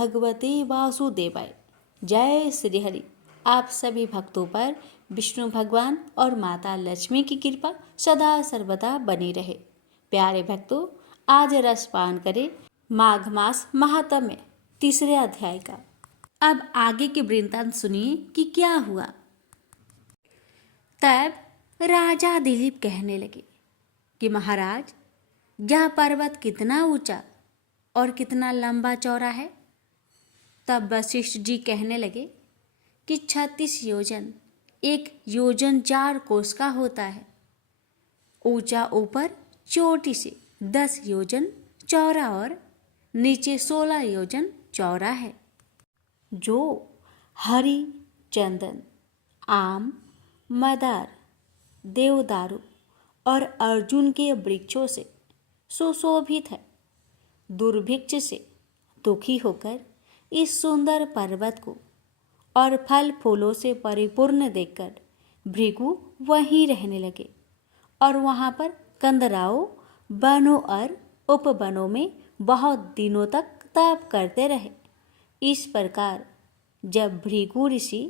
भगवते वासुदेवाय। जय श्री हरि। आप सभी भक्तों पर विष्णु भगवान और माता लक्ष्मी की कृपा सदा सर्वदा बनी रहे। प्यारे भक्तों, आज रसपान करें माघ मास महात्म्य तीसरे अध्याय का। अब आगे के वृत्तांत सुनिए कि क्या हुआ। तब राजा दिलीप कहने लगे कि महाराज, यह पर्वत कितना ऊंचा और कितना लंबा चौड़ा है। तब वशिष्ठ जी कहने लगे कि 36 योजन, 1 योजन 4 कोस का होता है। ऊंचा ऊपर चोटी से 10 योजन चौड़ा और नीचे 16 योजन चौड़ा है, जो हरि, चंदन, आम, मदार, देवदारू और अर्जुन के वृक्षों से सुशोभित है। दुर्भिक्ष से दुखी होकर इस सुंदर पर्वत को और फल फूलों से परिपूर्ण देखकर भृगु वहीं रहने लगे और वहाँ पर कंदराओं, वनों और उपवनों में बहुत दिनों तक तप करते रहे। इस प्रकार जब भृगु ऋषि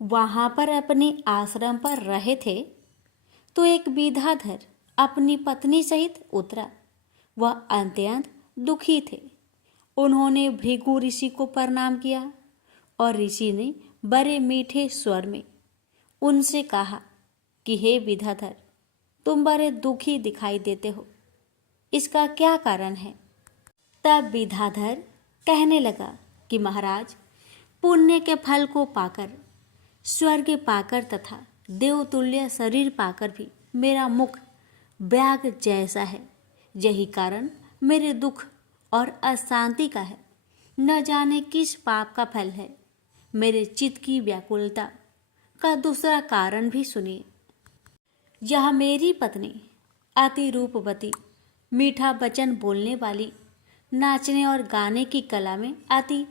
वहाँ पर अपने आश्रम पर रहे थे तो एक विद्याधर अपनी पत्नी सहित उतरा। वह अत्यंत दुखी थे। उन्होंने भृगु ऋषि को प्रणाम किया और ऋषि ने बड़े मीठे स्वर में उनसे कहा कि हे विद्याधर, तुम बड़े दुखी दिखाई देते हो, इसका क्या कारण है। तब विद्याधर कहने लगा कि महाराज, पुण्य के फल को पाकर, स्वर्ग पाकर तथा देवतुल्य शरीर पाकर भी मेरा मुख व्याघ्र जैसा है। यही कारण मेरे दुख और अशांति का है। न जाने किस पाप का फल है। मेरे चित्त की व्याकुलता का दूसरा कारण भी सुनिए। यह मेरी पत्नी अति रूपवती, मीठा वचन बोलने वाली, नाचने और गाने की कला में अति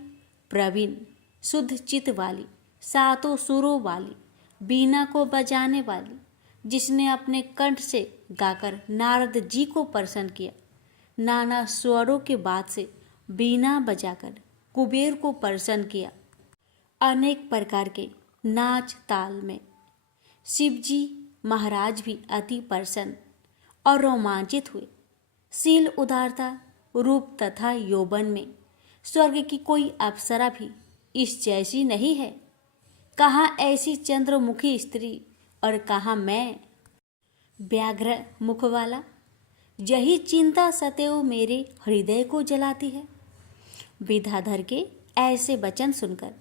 प्रवीण, शुद्ध चित्त वाली, 7 सुरों वाली, बीना को बजाने वाली, जिसने अपने कंठ से गाकर नारद जी को प्रसन्न किया, नाना स्वरों के बाद से बीना बजाकर कुबेर को प्रसन्न किया, अनेक प्रकार के नाच ताल में शिवजी महाराज भी अति प्रसन्न और रोमांचित हुए। शील, उदारता, रूप तथा यौवन में स्वर्ग की कोई अप्सरा भी इस जैसी नहीं है। कहाँ ऐसी चंद्रमुखी स्त्री और कहाँ मैं, व्याघ्र मुख वाला। यही चिंता सदैव मेरे हृदय को जलाती है। विद्याधर के ऐसे वचन सुनकर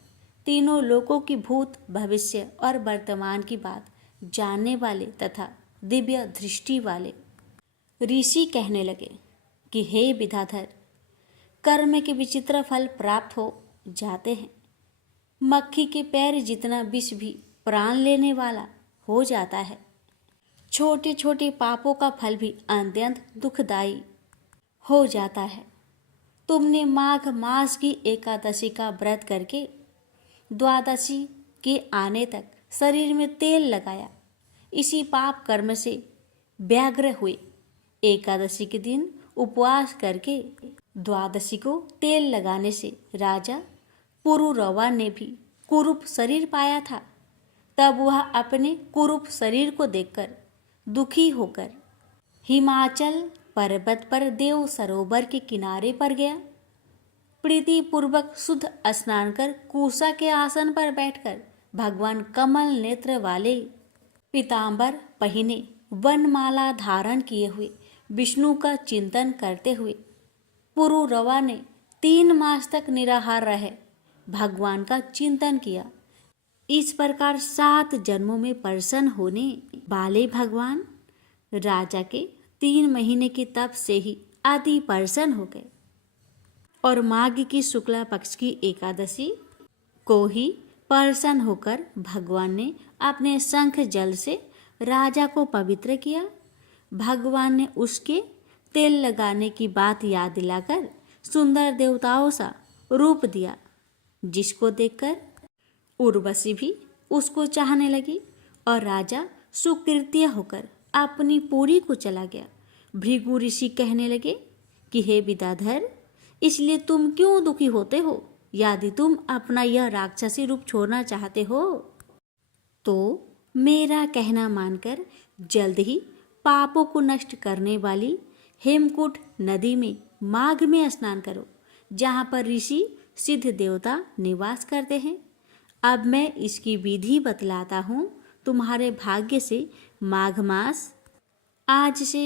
तीनों लोकों की भूत, भविष्य और वर्तमान की बात जानने वाले तथा दिव्य दृष्टि वाले ऋषि कहने लगे कि हे विद्याधर, कर्म के विचित्र फल प्राप्त हो जाते हैं। मक्खी के पैर जितना विष भी प्राण लेने वाला हो जाता है। छोटे छोटे पापों का फल भी अत्यंत दुखदायी हो जाता है। तुमने माघ मास की एकादशी का व्रत करके द्वादशी के आने तक शरीर में तेल लगाया। इसी पाप कर्म से व्याघ्र हुए। एकादशी के दिन उपवास करके द्वादशी को तेल लगाने से राजा पुरुरवा ने भी कुरूप शरीर पाया था। तब वह अपने कुरूप शरीर को देखकर दुखी होकर हिमाचल पर्वत पर देव सरोवर के किनारे पर गया। प्रीति पूर्वक शुद्ध स्नान कर कुशा के आसन पर बैठकर भगवान कमल नेत्र वाले, पीतांबर पहिने, वनमाला धारण किए हुए विष्णु का चिंतन करते हुए पुरुरवा ने 3 मास तक निराहार रहे भगवान का चिंतन किया। इस प्रकार 7 जन्मों में प्रसन्न होने वाले भगवान राजा के 3 महीने के तप से ही अति प्रसन्न हो गए और माघ की शुक्ला पक्ष की एकादशी को ही प्रसन्न होकर भगवान ने अपने शंख जल से राजा को पवित्र किया। भगवान ने उसके तेल लगाने की बात याद दिलाकर सुंदर देवताओं सा रूप दिया, जिसको देखकर उर्वशी भी उसको चाहने लगी और राजा सुकृत्य होकर अपनी पुरी को चला गया। भृगु ऋषि कहने लगे कि हे विद्याधर, इसलिए तुम क्यों दुखी होते हो? यदि तुम अपना यह राक्षसी रूप छोड़ना चाहते हो तो मेरा कहना मानकर जल्द ही पापों को नष्ट करने वाली हेमकूट नदी में माघ में स्नान करो, जहाँ पर ऋषि सिद्ध देवता निवास करते हैं। अब मैं इसकी विधि बतलाता हूँ। तुम्हारे भाग्य से माघ मास आज से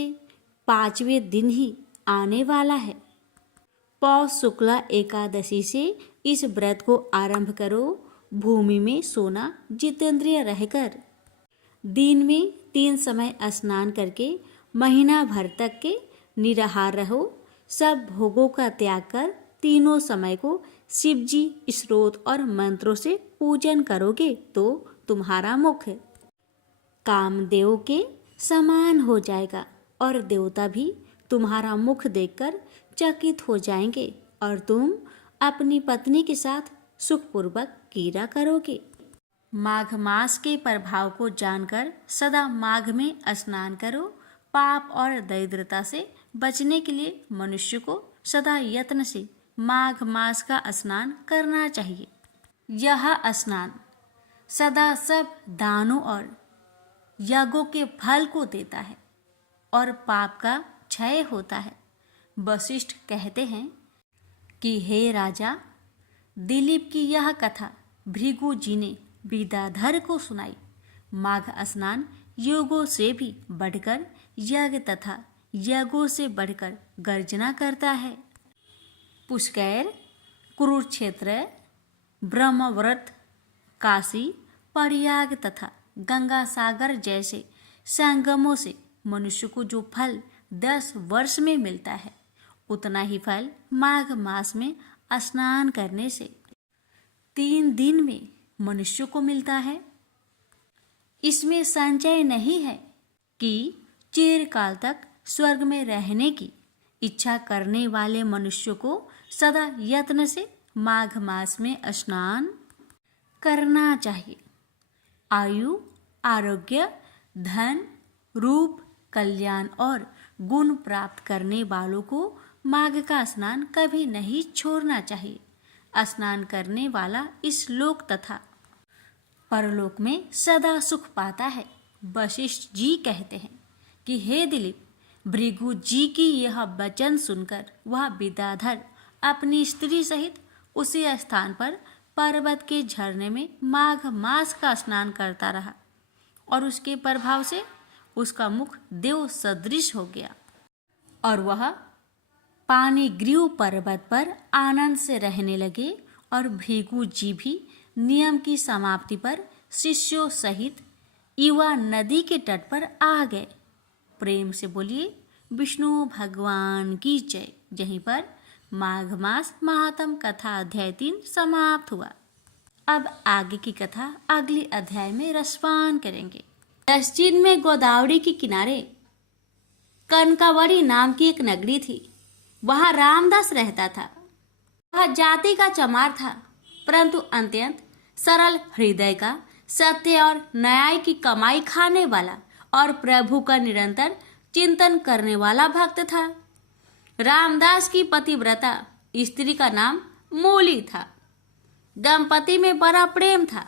5वें दिन ही आने वाला है। पौष शुक्ला एकादशी से इस व्रत को आरंभ करो। भूमि में सोना जितेंद्रिय रहकर दिन में 3 समय स्नान करके महीना भर तक के निराहार रहो। सब भोगों का त्याग कर तीनों समय को शिवजी स्रोत और मंत्रों से पूजन करोगे तो तुम्हारा मुख कामदेव के समान हो जाएगा और देवता भी तुम्हारा मुख देखकर चकित हो जाएंगे और तुम अपनी पत्नी के साथ सुखपूर्वक क्रीड़ा करोगे। माघ मास के प्रभाव को जानकर सदा माघ में स्नान करो। पाप और दरिद्रता से बचने के लिए मनुष्य को सदा यत्न से माघ मास का स्नान करना चाहिए। यह स्नान सदा सब दानों और यज्ञों के फल को देता है और पाप का क्षय होता है। वशिष्ठ कहते हैं कि हे राजा, दिलीप की यह कथा भृगु जी ने विद्याधर को सुनाई। माघ स्नान योगों से भी बढ़कर यज्ञ तथा यज्ञों से बढ़कर गर्जना करता है। पुष्कर, कुरुक्षेत्र, ब्रह्मव्रत, काशी, प्रयाग तथा गंगा सागर जैसे संगमों से मनुष्य को जो फल 10 वर्ष में मिलता है, उतना ही फल माघ मास में स्नान करने से 3 दिन में मनुष्य को मिलता है। इसमें संचय नहीं है कि चिरकाल तक स्वर्ग में रहने की इच्छा करने वाले मनुष्य को सदा यत्न से माघ मास में स्नान करना चाहिए। आयु, आरोग्य, धन, रूप, कल्याण और गुण प्राप्त करने वालों को माघ का स्नान कभी नहीं छोड़ना चाहिए। स्नान करने वाला इस लोक तथा परलोक में सदा सुख पाता है। वशिष्ठ जी कहते हैं कि हे दिलीप, भृगु जी की यह वचन सुनकर वह विद्याधर अपनी स्त्री सहित उसी स्थान पर पर्वत के झरने में माघ मास का स्नान करता रहा और उसके प्रभाव से उसका मुख देव सदृश हो गया और वह पानीग्रीव पर्वत पर आनंद से रहने लगे। और भृगु जी भी नियम की समाप्ति पर शिष्यों सहित युवा नदी के तट पर आ गए। प्रेम से बोलिए विष्णु भगवान की जय। यहीं पर माघ मास महात्म कथा अध्याय 3 समाप्त हुआ। अब आगे की कथा अगले अध्याय में रसपान करेंगे। दक्षिण में गोदावरी के किनारे कनकावरी नाम की एक नगरी थी। वहां रामदास रहता था। वह जाति का चमार था, परंतु अत्यंत सरल हृदय का, सत्य और न्याय की कमाई खाने वाला और प्रभु का निरंतर चिंतन करने वाला भक्त था। रामदास की पतिव्रता स्त्री का नाम मूली था। दंपति में बड़ा प्रेम था।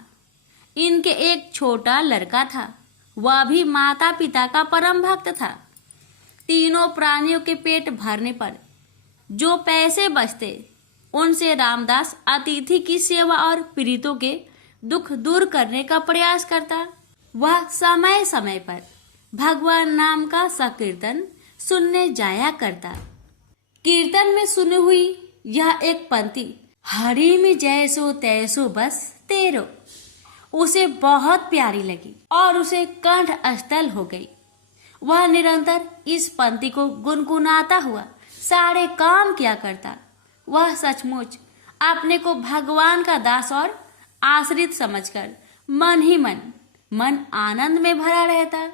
इनके एक छोटा लड़का था, वह भी माता पिता का परम भक्त था। तीनों प्राणियों के पेट भरने पर जो पैसे बचते, उनसे रामदास अतिथि की सेवा और पीड़ितों के दुख दूर करने का प्रयास करता। वह समय समय पर भगवान नाम का संकीर्तन सुनने जाया करता। कीर्तन में सुनी हुई यह एक पंक्ति, हरि में जैसो तैसो बस तेरो, उसे बहुत प्यारी लगी और उसे कंठ स्थल हो गई। वह निरंतर इस पंक्ति को गुनगुनाता हुआ सारे काम किया करता। वह सचमुच अपने को भगवान का दास और आश्रित समझकर मन ही मन आनंद में भरा रहता।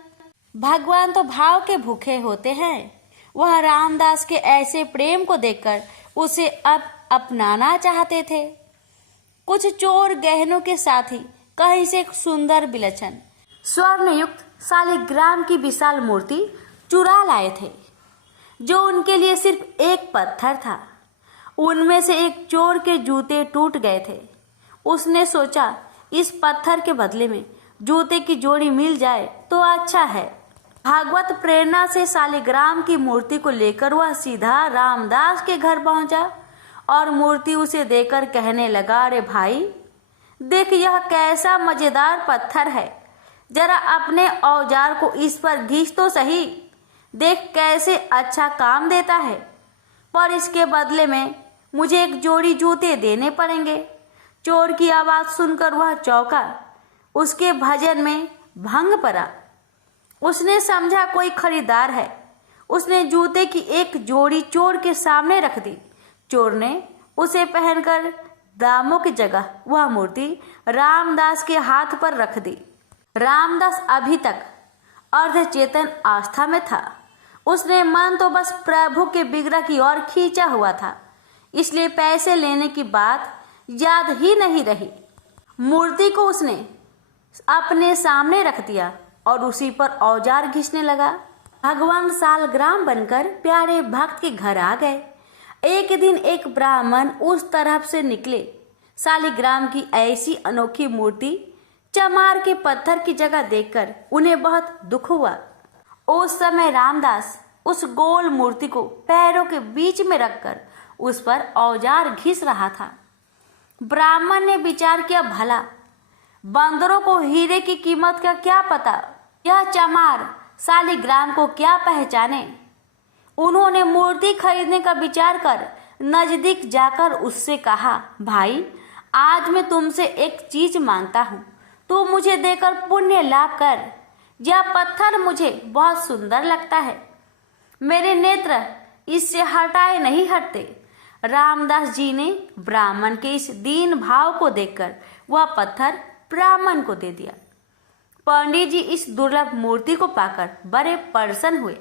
भगवान तो भाव के भूखे होते हैं। वह रामदास के ऐसे प्रेम को देखकर उसे अब अपनाना चाहते थे। कुछ चोर गहनों के साथ ही कहीं से एक सुंदर विलक्षण स्वर्णयुक्त शालिग्राम की विशाल मूर्ति चुरा लाए थे, जो उनके लिए सिर्फ एक पत्थर था। उनमें से एक चोर के जूते टूट गए थे। उसने सोचा इस पत्थर के बदले में जूते की जोड़ी मिल जाए तो अच्छा है। भागवत प्रेरणा से शालिग्राम की मूर्ति को लेकर वह सीधा रामदास के घर पहुंचा और मूर्ति उसे देकर कहने लगा, अरे भाई देख, यह कैसा मजेदार पत्थर है, जरा अपने औजार को इस पर घिस तो सही, देख कैसे अच्छा काम देता है, पर इसके बदले में मुझे एक जोड़ी जूते देने पड़ेंगे। चोर की आवाज सुनकर वह चौंका, उसके भजन में भंग पड़ा। उसने समझा कोई खरीदार है। उसने जूते की एक जोड़ी चोर के सामने रख दी। चोर ने उसे पहनकर दामों की जगह वह मूर्ति रामदास के हाथ पर रख दी। रामदास अभी तक अर्धचेतन आस्था में था। उसने मन तो बस प्रभु के विग्रह की ओर खींचा हुआ था, इसलिए पैसे लेने की बात याद ही नहीं रही। मूर्ति को उसने अपने सामने रख दिया और उसी पर औजार घिसने लगा। भगवान शालग्राम बनकर प्यारे भक्त के घर आ गए। एक दिन एक ब्राह्मण उस तरफ से निकले। शालिग्राम की ऐसी अनोखी मूर्ति चमार के पत्थर की जगह देखकर उन्हें बहुत दुख हुआ। उस समय रामदास उस गोल मूर्ति को पैरों के बीच में रखकर उस पर औजार घिस रहा था। ब्राह्मण ने विचार किया, भला बंदरों को हीरे की कीमत का क्या पता, यह चमार शालिग्राम को क्या पहचाने। उन्होंने मूर्ति खरीदने का विचार कर नजदीक जाकर उससे कहा, भाई आज मैं तुमसे एक चीज मांगता हूँ, तू मुझे देकर पुण्य लाभ कर। यह पत्थर मुझे बहुत सुंदर लगता है, मेरे नेत्र इससे हटाए नहीं हटते। रामदास जी ने ब्राह्मण के इस दीन भाव को देखकर वह पत्थर ब्राह्मण को दे दिया। पंडित जी इस दुर्लभ मूर्ति को पाकर बड़े प्रसन्न हुए।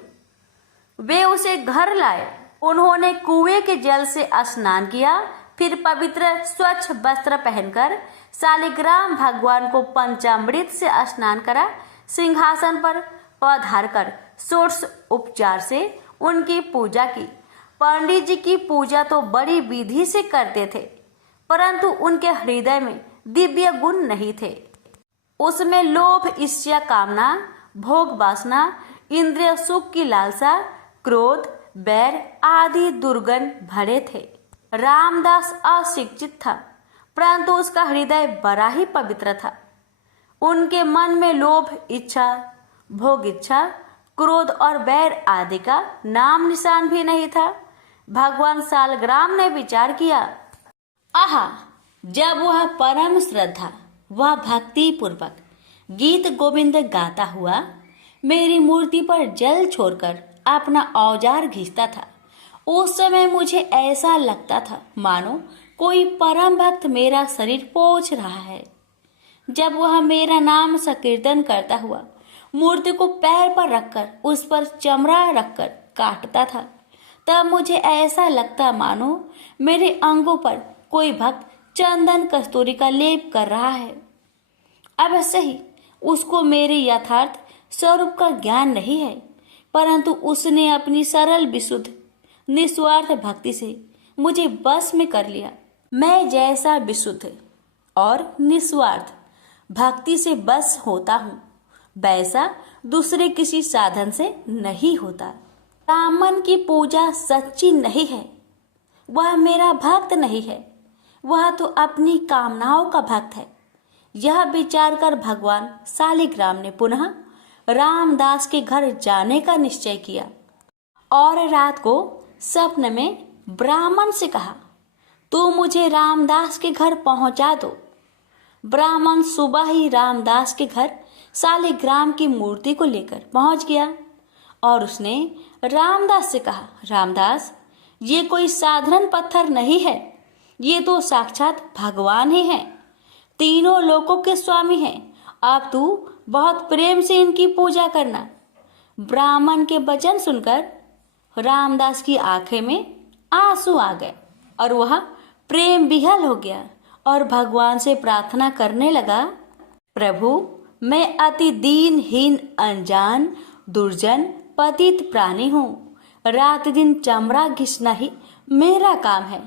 वे उसे घर लाए। उन्होंने कुएं के जल से स्नान किया, फिर पवित्र स्वच्छ वस्त्र पहनकर शालिग्राम भगवान को पंचामृत से स्नान करा। सिंहासन पर पधार कर षोडश उपचार से उनकी पूजा की। पंडित जी की पूजा तो बड़ी विधि से करते थे, परंतु उनके हृदय में दिव्य गुण नहीं थे। उसमें लोभ, ईर्ष्या, कामना, भोग वासना, इंद्रिय सुख की लालसा, क्रोध, बैर आदि दुर्गुण भरे थे। रामदास अशिक्षित था, परंतु उसका हृदय बड़ा ही पवित्र था। उनके मन में लोभ, इच्छा, भोग इच्छा, क्रोध और बैर आदि का नाम निशान भी नहीं था। भगवान शालग्राम ने विचार किया, आहा, जब वह परम श्रद्धा वह भक्ति पूर्वक गीत गोविंद गाता हुआ मेरी मूर्ति पर जल छोड़कर अपना औजार घिसता था, उस समय मुझे ऐसा लगता था मानो कोई परम भक्त मेरा शरीर पोंछ रहा है। जब वह मेरा नाम संकीर्तन करता हुआ मूर्ति को पैर पर रखकर उस पर चमड़ा रखकर काटता था, तब मुझे ऐसा लगता मानो मेरे अंगों पर कोई भक्त चंदन कस्तूरी का लेप कर रहा है। अवश्य ही उसको मेरे यथार्थ स्वरूप का ज्ञान नहीं है, परंतु उसने अपनी सरल विशुद्ध निस्वार्थ भक्ति से मुझे बस में कर लिया। मैं जैसा विशुद्ध और निस्वार्थ भक्ति से बस होता हूँ, वैसा दूसरे किसी साधन से नहीं होता। ब्राह्मण की पूजा सच्ची नहीं है, वह मेरा भक्त नहीं है, वह तो अपनी कामनाओं का भक्त है। यह विचार कर भगवान शालिग्राम ने पुनः रामदास के घर जाने का निश्चय किया और रात को स्वप्न में ब्राह्मण से कहा, तू मुझे रामदास के घर पहुंचा दो। ब्राह्मण सुबह ही रामदास के घर शालिग्राम की मूर्ति को लेकर पहुंच गया और उसने रामदास से कहा, रामदास, ये कोई साधारण पत्थर नहीं है, ये तो साक्षात भगवान ही हैं, तीनों लोकों के स्वामी हैं। अब तू बहुत प्रेम से इनकी पूजा करना। ब्राह्मण के वचन सुनकर रामदास की आंखें में आंसू आ गए और वह प्रेम विह्वल हो गया और भगवान से प्रार्थना करने लगा, प्रभु, मैं अति दीनहीन, अनजान, दुर्जन, पतित प्राणी हूँ। रात दिन चमड़ा घिसना ही मेरा काम है।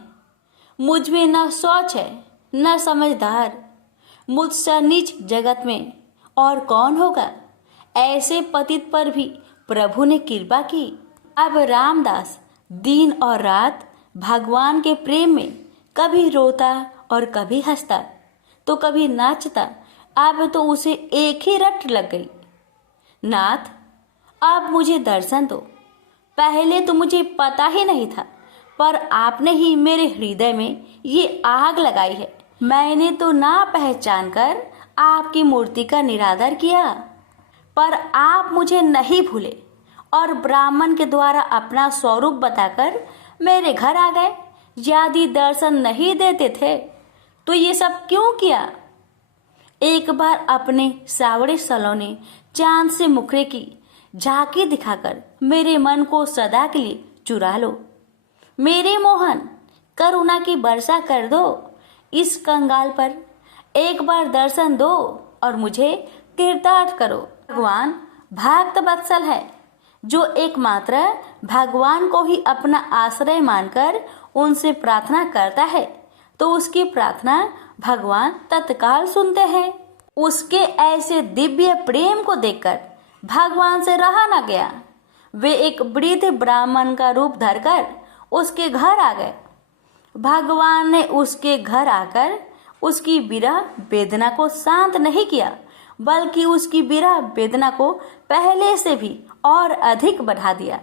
मुझ में न सोच है न समझदार, मुझसे नीच जगत में और कौन होगा। ऐसे पतित पर भी प्रभु ने कृपा की। अब रामदास दिन और रात भगवान के प्रेम में कभी रोता और कभी हंसता तो कभी नाचता। अब तो उसे एक ही रट लग गई, नाथ अब मुझे दर्शन दो। पहले तो मुझे पता ही नहीं था, पर आपने ही मेरे हृदय में ये आग लगाई है। मैंने तो ना पहचान कर आपकी मूर्ति का निरादर किया, पर आप मुझे नहीं भूले और ब्राह्मण के द्वारा अपना स्वरूप बताकर मेरे घर आ गए। यदि दर्शन नहीं देते थे तो ये सब क्यों किया। एक बार अपने सावड़े सलोने चांद से मुखड़े की झांकी दिखाकर मेरे मन को सदा के लिए चुरा लो। मेरे मोहन, करुणा की वर्षा कर दो इस कंगाल पर। एक बार दर्शन दो और मुझे कृतार्थ करो। भगवान भक्त वत्सल है, जो एकमात्र भगवान को ही अपना आश्रय मानकर उनसे प्रार्थना करता है तो उसकी प्रार्थना भगवान तत्काल सुनते हैं। उसके ऐसे दिव्य प्रेम को देखकर भगवान से रहा न गया। वे एक वृद्ध ब्राह्मण का रूप धरकर उसके घर आ गए। भगवान ने उसके घर आकर उसकी विरह वेदना को शांत नहीं किया, बल्कि उसकी विरह वेदना को पहले से भी और अधिक बढ़ा दिया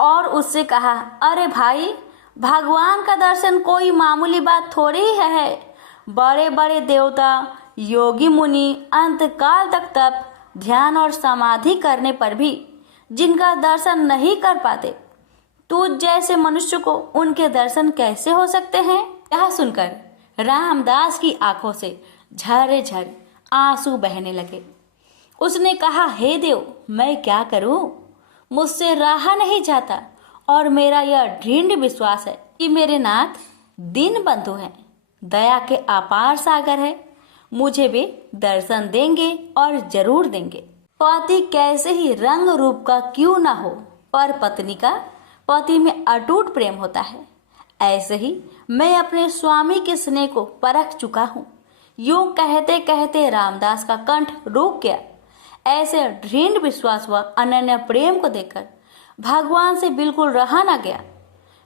और उससे कहा, अरे भाई, भगवान का दर्शन कोई मामूली बात थोड़ी ही है। बड़े बड़े देवता, योगी मुनि अंतकाल तक तप, ध्यान और समाधि करने पर भी जिनका दर्शन नहीं कर पाते, तुझ जैसे मनुष्य को उनके दर्शन कैसे हो सकते हैं। यह सुनकर रामदास की आंखों से झरझर आंसू बहने लगे। उसने कहा, हे देव, मैं क्या करूं? मुझसे रहा नहीं जाता और मेरा यह दृढ़ विश्वास है कि मेरे नाथ दीन बंधु हैं, दया के अपार सागर है। मुझे वे दर्शन देंगे और जरूर देंगे। पति कैसे ही रंग रूप का क्यों ना हो, पर पत्नी का पति में अटूट प्रेम होता है। ऐसे ही मैं अपने स्वामी के स्नेह को परख चुका हूँ। यूं कहते कहते रामदास का कंठ रुक गया। ऐसे दृढ़ विश्वास व अनन्य प्रेम को देखकर भगवान से बिल्कुल रहा न गया।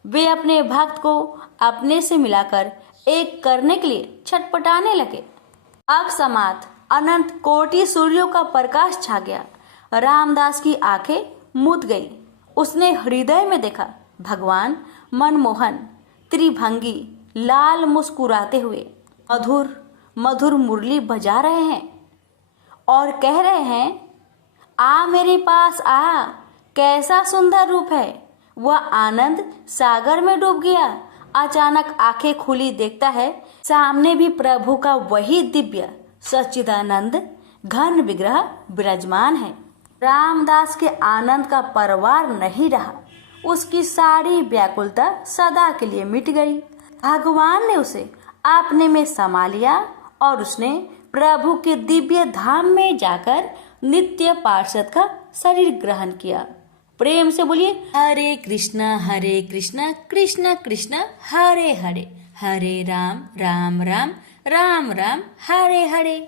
वे अपने भक्त को अपने से मिलाकर एक करने के लिए छटपटाने लगे। अकस्मात अनंत कोटि सूर्यों का प्रकाश छा गया। रामदास की आंखें मूंद गई। उसने हृदय में देखा, भगवान मनमोहन त्रिभंगी लाल मुस्कुराते हुए मधुर मधुर मुरली बजा रहे हैं और कह रहे हैं, आ मेरे पास आ, कैसा सुंदर रूप है। वह आनंद सागर में डूब गया। अचानक आंखें खुली, देखता है सामने भी प्रभु का वही दिव्य सच्चिदानंद घन विग्रह विराजमान है। रामदास के आनंद का परवार नहीं रहा। उसकी सारी व्याकुलता सदा के लिए मिट गई। भगवान ने उसे अपने में समा लिया और उसने प्रभु के दिव्य धाम में जाकर नित्य पार्षद का शरीर ग्रहण किया। प्रेम से बोलिए, हरे कृष्णा कृष्ण कृष्ण हरे हरे, हरे राम राम राम राम राम हरे हरे।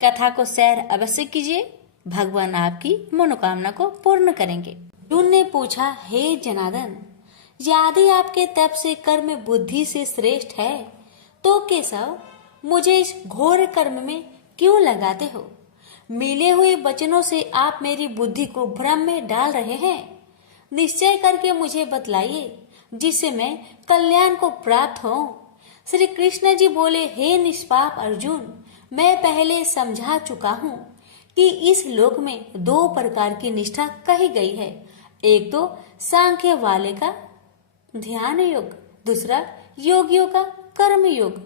कथा को शेयर अवश्य कीजिए। भगवान आपकी मनोकामना को पूर्ण करेंगे। अर्जुन ने पूछा, हे जनार्दन, यदि आपके तप से कर्म बुद्धि से श्रेष्ठ है तो केशव मुझे इस घोर कर्म में क्यों लगाते हो? मिले हुए वचनों से आप मेरी बुद्धि को भ्रम में डाल रहे हैं। निश्चय करके मुझे बतलाइए जिससे मैं कल्याण को प्राप्त हो। श्री कृष्ण जी बोले, हे निष्पाप अर्जुन, मैं पहले समझा चुका हूँ कि इस लोक में दो प्रकार की निष्ठा कही गई है। एक तो सांख्य वाले का ध्यान योग, दूसरा योगियों का कर्म योग।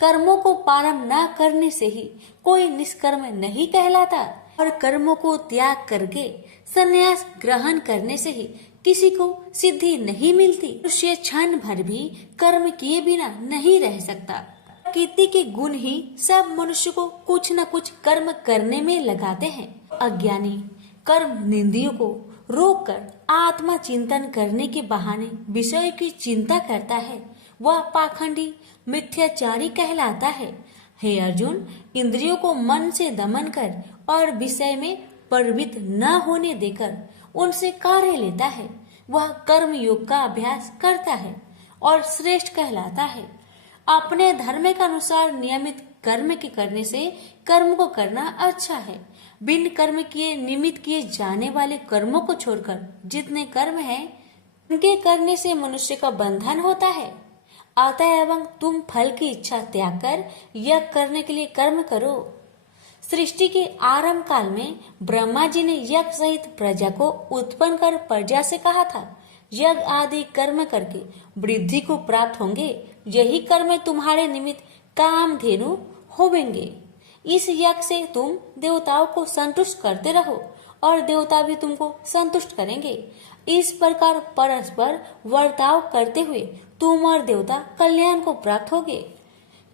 कर्मों को पालन न करने से ही कोई निष्कर्म नहीं कहलाता और कर्मों को त्याग करके संन्यास ग्रहण करने से ही किसी को सिद्धि नहीं मिलती। मनुष्य क्षण भर भी कर्म किए बिना नहीं रह सकता। प्रकृति के गुण ही सब मनुष्य को कुछ न कुछ कर्म करने में लगाते हैं। अज्ञानी कर्म निंदियों को रोककर आत्मा चिंतन करने के बहाने विषय की चिंता करता है। वह पाखंडी मिथ्याचारी कहलाता है। हे अर्जुन, इंद्रियों को मन से दमन कर और विषय में प्रवृत्त न होने देकर उनसे कार्य लेता है, वह कर्म योग का अभ्यास करता है और श्रेष्ठ कहलाता है। अपने धर्म के अनुसार नियमित कर्म के करने से कर्म को करना अच्छा है। बिन कर्म किए निमित्त किए जाने वाले कर्मों को छोड़कर जितने कर्म हैं, उनके करने से मनुष्य का बंधन होता है। अतएव तुम फल की इच्छा त्याग कर यज्ञ करने के लिए कर्म करो। सृष्टि के आरंभ काल में ब्रह्मा जी ने यज्ञ सहित प्रजा को उत्पन्न कर प्रजा से कहा था, यज्ञ आदि कर्म करके वृद्धि को प्राप्त होंगे, यही कर्म तुम्हारे निमित्त कामधेनु होवेंगे। इस यज्ञ से तुम देवताओं को संतुष्ट करते रहो और देवता भी तुमको संतुष्ट करेंगे। इस प्रकार परस्पर वर्ताव करते हुए तुम और देवता कल्याण को प्राप्त होगे।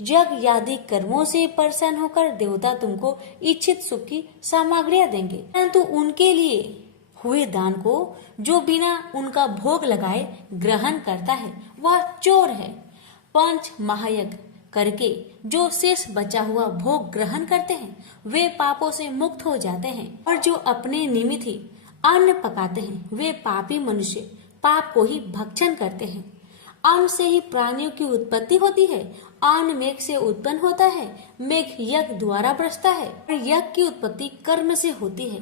यज्ञ आदि कर्मों से प्रसन्न होकर देवता तुमको इच्छित सुख की सामग्रियां देंगे, परंतु उनके लिए हुए दान को जो बिना उनका भोग लगाए ग्रहण करता है वह चोर है। 5 महायज्ञ करके जो शेष बचा हुआ भोग ग्रहण करते हैं वे पापों से मुक्त हो जाते हैं, और जो अपने निमित्त ही अन्न पकाते हैं वे पापी मनुष्य पाप को ही भक्षण करते हैं। अन्न से ही प्राणियों की उत्पत्ति होती है। अन्न मेघ से उत्पन्न होता है, मेघ यज्ञ द्वारा बरसता है और यज्ञ की उत्पत्ति कर्म से होती है।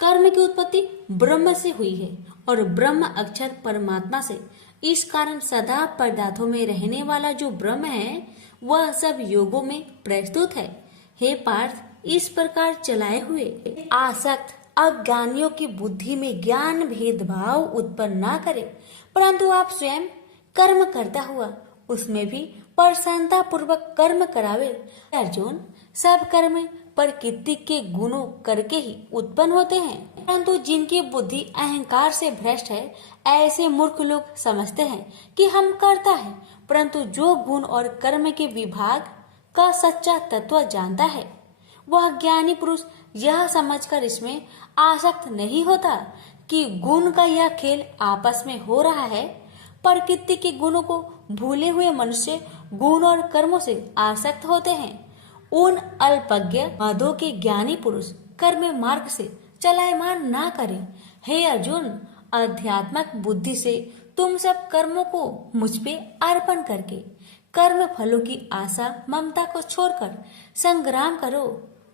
कर्म की उत्पत्ति ब्रह्म से हुई है और ब्रह्म अक्षर परमात्मा से। इस कारण सदा पदार्थों में रहने वाला जो ब्रह्म है वह सब योगों में प्रस्तुत है। हे पार्थ, इस प्रकार चलाए हुए आसक्त अज्ञानियों की बुद्धि में ज्ञान भेदभाव उत्पन्न न करे, परंतु आप स्वयं कर्म करता हुआ उसमें भी प्रसन्नता पूर्वक कर्म करावे। अर्जुन, सब कर्म प्रकृति के गुणों करके ही उत्पन्न होते हैं, परंतु जिनकी बुद्धि अहंकार से भ्रष्ट है ऐसे मूर्ख लोग समझते हैं कि हम करता है, परंतु जो गुण और कर्म के विभाग का सच्चा तत्व जानता है वह ज्ञानी पुरुष यह समझकर इसमें आसक्त नहीं होता कि गुण का यह खेल आपस में हो रहा है। प्रकृति के गुणों को भूले हुए मनुष्य गुण और कर्मों से आसक्त होते हैं। उन अल्पज्ञ मदों के ज्ञानी पुरुष कर्म मार्ग से चलायमान ना करें। हे अर्जुन, अध्यात्मक बुद्धि से तुम सब कर्मों को मुझ पे अर्पण करके कर्म फलों की आशा ममता को छोड़कर संग्राम करो।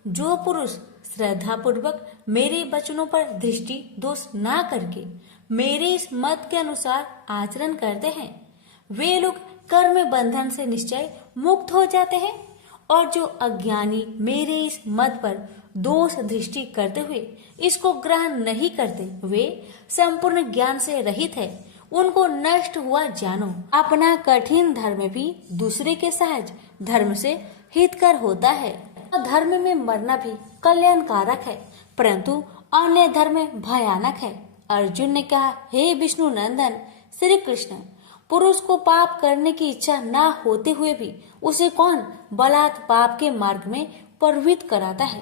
जो पुरुष श्रद्धा पूर्वक मेरे वचनों पर दृष्टि दोष ना करके मेरे इस मत के अनुसार आचरण करते हैं वे लोग कर्म बंधन से निश्चय मुक्त हो जाते हैं, और जो अज्ञानी मेरे इस मत पर दोष दृष्टि करते हुए इसको ग्रहण नहीं करते वे संपूर्ण ज्ञान से रहित है। उनको नष्ट हुआ जानो। अपना कठिन धर्म भी दूसरे के सहज धर्म से हितकर होता है। धर्म में मरना भी कल्याणकारक है, परंतु अन्य धर्म भयानक है। अर्जुन ने कहा, हे विष्णु नंदन श्री कृष्ण, पुरुष को पाप करने की इच्छा न होते हुए भी उसे कौन बलात् पाप के मार्ग में प्रवृत्त कराता है।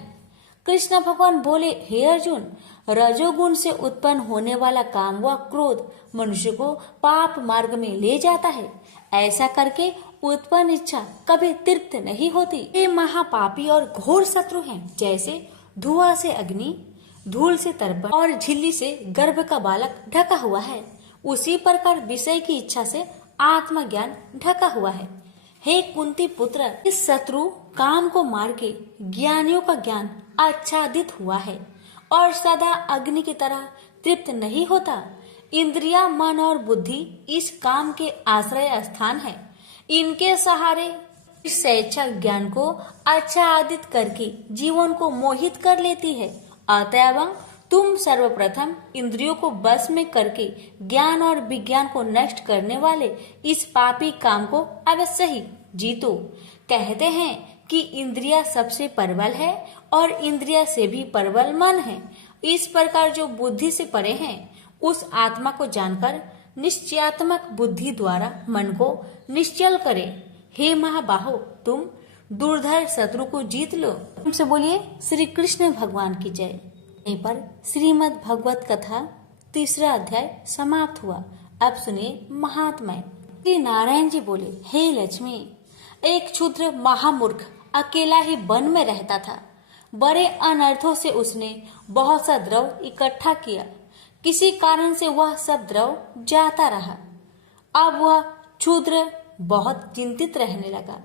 कृष्ण भगवान बोले, हे अर्जुन, रजोगुण से उत्पन्न होने वाला काम व क्रोध मनुष्य को पाप मार्ग में ले जाता है। ऐसा करके उत्पन्न इच्छा कभी तृप्त नहीं होती। ये महापापी और घोर शत्रु हैं। जैसे धुआं से अग्नि, धूल से तर्पण और झिल्ली से गर्भ का बालक ढका हुआ है, उसी प्रकार विषय की इच्छा से आत्मज्ञान ढका हुआ है। हे कुंती पुत्र, इस शत्रु काम को मार के ज्ञानियों का ज्ञान आच्छादित हुआ है और सदा अग्नि की तरह तृप्त नहीं होता। इंद्रिया, मन और बुद्धि इस काम के आश्रय स्थान है। इनके सहारे इस स्वेच्छा ज्ञान को आच्छादित करके जीवन को मोहित कर लेती है। अतएव तुम सर्वप्रथम इंद्रियों को बस में करके ज्ञान और विज्ञान को नष्ट करने वाले इस पापी काम को अवश्य ही जीतो। कहते हैं कि इंद्रिया सबसे प्रबल है और इंद्रिया से भी प्रबल मन है। इस प्रकार जो बुद्धि से परे हैं उस आत्मा को जानकर निश्चयात्मक बुद्धि द्वारा मन को निश्चल करे। हे महाबाहो, तुम दुर्धर शत्रु को जीत लो। तुमसे बोलिए श्री कृष्ण भगवान की जय। यहीं पर श्रीमद् भगवत कथा 3रा अध्याय समाप्त हुआ। अब सुनिए महात्म्य। श्री नारायण जी बोले, हे लक्ष्मी, एक क्षुद्र महामूर्ख अकेला ही वन में रहता था। बड़े अनर्थों से उसने बहुत सा द्रव इकट्ठा किया। किसी कारण से वह सब द्रव जाता रहा। अब वह क्षुद्र बहुत चिंतित रहने लगा।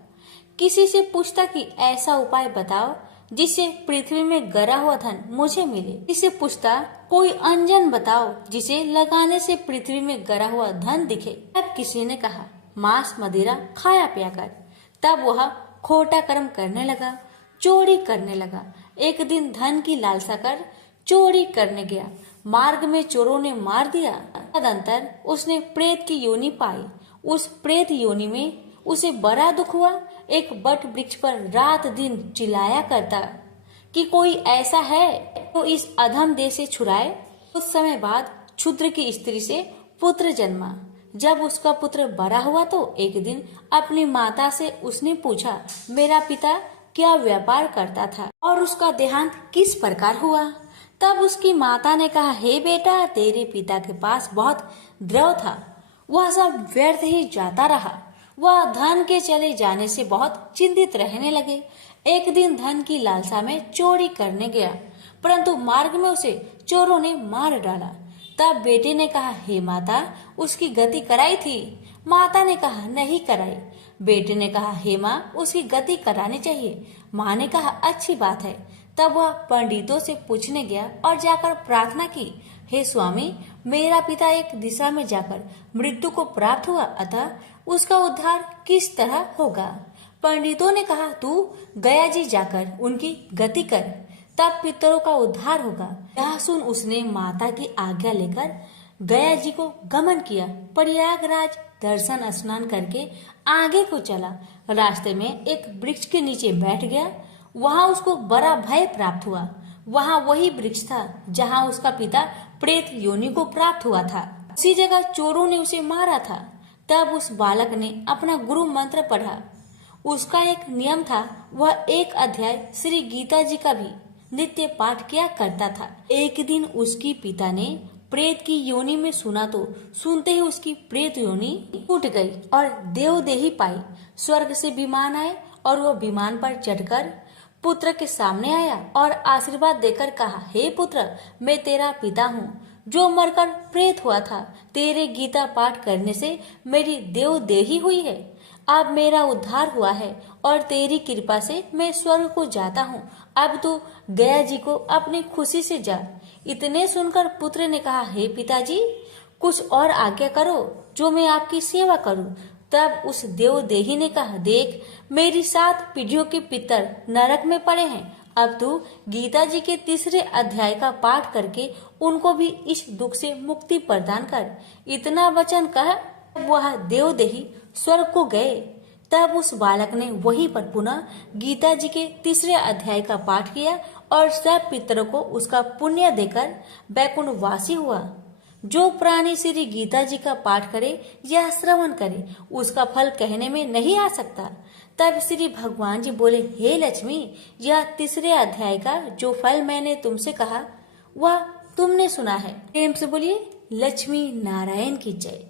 किसी से पूछता कि ऐसा उपाय बताओ जिससे पृथ्वी में गरा हुआ धन मुझे मिले। किसी पूछता कोई अंजन बताओ जिसे लगाने से पृथ्वी में गरा हुआ धन दिखे। तब किसी ने कहा, मांस मदिरा खाया पिया कर। तब वह खोटा कर्म करने लगा, चोरी करने लगा। एक दिन धन की लालसा कर चोरी करने गया। मार्ग में चोरों ने मार दिया। तदंतर उसने प्रेत की योनि पाई। उस प्रेत योनि में उसे बड़ा दुख हुआ। एक बट वृक्ष पर रात दिन चिल्लाया करता कि कोई ऐसा है तो इस अधम देह से छुड़ाए। कुछ समय बाद क्षुद्र की स्त्री से पुत्र जन्मा। जब उसका पुत्र बड़ा हुआ तो एक दिन अपनी माता से उसने पूछा, मेरा पिता क्या व्यापार करता था और उसका देहांत किस प्रकार हुआ। तब उसकी माता ने कहा, हे बेटा, तेरे पिता के पास बहुत द्रव था, वह सब व्यर्थ ही जाता रहा। वह धन के चले जाने से बहुत चिंतित रहने लगे। एक दिन धन की लालसा में चोरी करने गया, परंतु मार्ग में उसे चोरों ने मार डाला। तब बेटे ने कहा, हे माता, उसकी गति कराई थी। माता ने कहा, नहीं कराई। बेटे ने कहा, हे माँ, उसकी गति करानी चाहिए। माँ ने कहा, अच्छी बात है। तब वह पंडितों से पूछने गया और जाकर प्रार्थना की, हे स्वामी, मेरा पिता एक दिशा में जाकर मृत्यु को प्राप्त हुआ, अतः उसका उद्धार किस तरह होगा। पंडितों ने कहा, तू गया जी जाकर उनकी गति कर, तब पितरों का उद्धार होगा। यह सुन उसने माता की आज्ञा लेकर गया जी को गमन किया। प्रयागराज दर्शन स्नान करके आगे को चला। रास्ते में एक वृक्ष के नीचे बैठ गया। वहां उसको बड़ा भय प्राप्त हुआ। वहां वही वृक्ष था जहां उसका पिता प्रेत योनि को प्राप्त हुआ था। उसी जगह चोरों ने उसे मारा था। तब उस बालक ने अपना गुरु मंत्र पढ़ा। उसका एक नियम था, वह एक अध्याय श्री गीता जी का भी नित्य पाठ किया करता था। एक दिन उसकी पिता ने प्रेत की योनि में सुना तो सुनते ही उसकी प्रेत योनि टूट गई और देवदेही पाई। स्वर्ग से विमान आए और वह विमान पर चढ़कर पुत्र के सामने आया और आशीर्वाद देकर कहा, हे पुत्र, मैं तेरा पिता हूँ जो मरकर प्रेत हुआ था। तेरे गीता पाठ करने से मेरी देवदेही हुई है। अब मेरा उद्धार हुआ है और तेरी कृपा से मैं स्वर्ग को जाता हूँ। अब तू गया जी को अपनी खुशी से जा। इतने सुनकर पुत्र ने कहा, हे पिताजी, कुछ और आज्ञा करो जो मैं आपकी सेवा करूँ। तब उस देवदेही ने कहा, देख, मेरी 7 पीढ़ियों के पितर नरक में पड़े हैं। अब तू गीता जी के 3रे अध्याय का पाठ करके उनको भी इस दुख से मुक्ति प्रदान कर। इतना वचन कह वह देवदेही स्वर्ग को गए। तब उस बालक ने वहीं पर पुनः गीता जी के 3रे अध्याय का पाठ किया और सब पितरों को उसका पुण्य देकर वैकुंठवासी हुआ। जो प्राणी श्री गीता जी का पाठ करे या श्रवण करे, उसका फल कहने में नहीं आ सकता। तब श्री भगवान जी बोले, हे लक्ष्मी, यह 3रे अध्याय का जो फल मैंने तुमसे कहा वह तुमने सुना है। प्रेम से बोलिए, लक्ष्मी नारायण की जय।